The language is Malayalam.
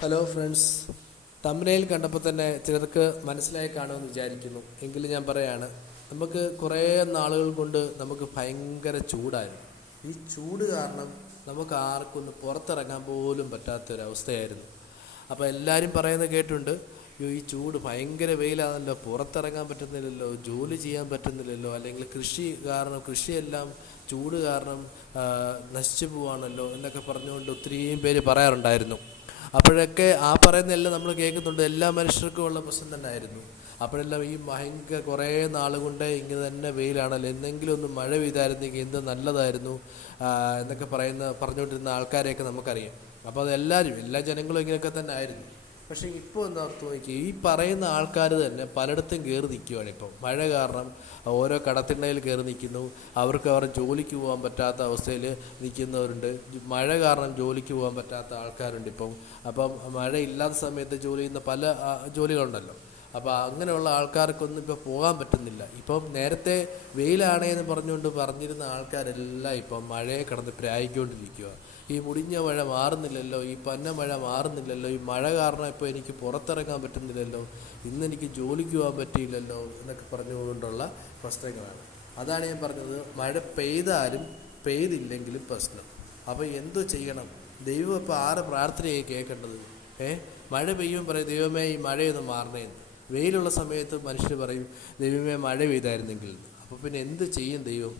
ഹലോ ഫ്രണ്ട്സ് തമ്പനയിൽ കണ്ടപ്പോൾ തന്നെ ചിലർക്ക് മനസ്സിലായി കാണുമെന്ന് വിചാരിക്കുന്നു. എങ്കിലും ഞാൻ പറയാണ് നമുക്ക് കുറേ നാളുകൾ കൊണ്ട് നമുക്ക് ഭയങ്കര ചൂടായിരുന്നു. ഈ ചൂട് കാരണം നമുക്ക് ആർക്കൊന്ന് പുറത്തിറങ്ങാൻ പോലും പറ്റാത്തൊരവസ്ഥയായിരുന്നു. അപ്പോൾ എല്ലാവരും പറയുന്നത് കേട്ടിട്ടുണ്ട് "അയ്യോ, ഈ ചൂട് ഭയങ്കര വെയിലാണല്ലോ പുറത്തിറങ്ങാൻ പറ്റുന്നില്ലല്ലോ ജോലി ചെയ്യാൻ പറ്റുന്നില്ലല്ലോ അല്ലെങ്കിൽ കൃഷി കാരണം കൃഷിയെല്ലാം ചൂട് കാരണം നശിച്ചു പോവാണല്ലോ എന്നൊക്കെ പറഞ്ഞുകൊണ്ട് ഒത്തിരിയും പേര് പറയാറുണ്ടായിരുന്നു. അപ്പോഴൊക്കെ ആ പറയുന്ന എല്ലാം നമ്മൾ കേൾക്കുന്നുണ്ട്. എല്ലാ മനുഷ്യർക്കും ഉള്ള പ്രശ്നം തന്നെ ആയിരുന്നു അപ്പോഴെല്ലാം ഈ ഭയങ്കര കുറേ നാൾ കൊണ്ട് ഇങ്ങനെ തന്നെ വെയിലാണല്ലോ. എന്തെങ്കിലും ഒന്ന് മഴ പെയ്തായിരുന്നെങ്കിൽ എന്ത് നല്ലതായിരുന്നു? എന്നൊക്കെ പറയുന്ന പറഞ്ഞുകൊണ്ടിരുന്ന ആൾക്കാരെയൊക്കെ നമുക്കറിയാം. അപ്പോൾ അതെല്ലാവരും എല്ലാ ജനങ്ങളും ഇങ്ങനെയൊക്കെ തന്നെ ആയിരുന്നു. പക്ഷേ ഇപ്പോൾ എന്താ അർത്ഥം നോക്കി ഈ പറയുന്ന ആൾക്കാർ തന്നെ പലയിടത്തും കയറി നിൽക്കുകയാണ് ഇപ്പോൾ മഴ കാരണം ഓരോ കടത്തിണ്ണയിൽ കയറി നിൽക്കുന്നു. അവർക്ക് അവരുടെ ജോലിക്ക് പോകാൻ പറ്റാത്ത അവസ്ഥയിൽ നിൽക്കുന്നവരുണ്ട്. മഴ കാരണം ജോലിക്ക് പോകാൻ പറ്റാത്ത ആൾക്കാരുണ്ട് ഇപ്പം. അപ്പം മഴ ഇല്ലാത്ത സമയത്ത് ജോലി ചെയ്യുന്ന പല ജോലികളുണ്ടല്ലോ. അപ്പോൾ അങ്ങനെയുള്ള ആൾക്കാർക്കൊന്നും ഇപ്പോൾ പോകാൻ പറ്റുന്നില്ല. ഇപ്പം നേരത്തെ വെയിലാണേ എന്ന് പറഞ്ഞുകൊണ്ട് പറഞ്ഞിരുന്ന ആൾക്കാരെല്ലാം ഇപ്പം മഴയെ കടന്ന് പ്രായിക്കൊണ്ടിരിക്കുക ഈ മുടിഞ്ഞ മഴ മാറുന്നില്ലല്ലോ ഈ പന്ന മഴ മാറുന്നില്ലല്ലോ ഈ മഴ കാരണം ഇപ്പോൾ എനിക്ക് പുറത്തിറങ്ങാൻ പറ്റുന്നില്ലല്ലോ ഇന്ന് എനിക്ക് ജോലിക്ക് പോകാൻ പറ്റിയില്ലല്ലോ എന്നൊക്കെ പറഞ്ഞുകൊണ്ടുള്ള പ്രശ്നങ്ങളാണ്. അതാണ് ഞാൻ പറഞ്ഞത്. മഴ പെയ്താലും പെയ്തില്ലെങ്കിലും പ്രശ്നം. അപ്പോൾ എന്തോ ചെയ്യണം? ദൈവം ഇപ്പോൾ ആരെ പ്രാർത്ഥനയായി കേൾക്കേണ്ടത് ഏഹ് മഴ പെയ്യുമ്പോൾ പറയും ദൈവമേ ഈ മഴയൊന്ന് മാറണേന്ന്. വെയിലുള്ള സമയത്ത് മനുഷ്യർ പറയും ദൈവമേ മഴ പെയ്തായിരുന്നെങ്കിൽ. അപ്പോൾ പിന്നെ എന്ത് ചെയ്യും ദൈവം?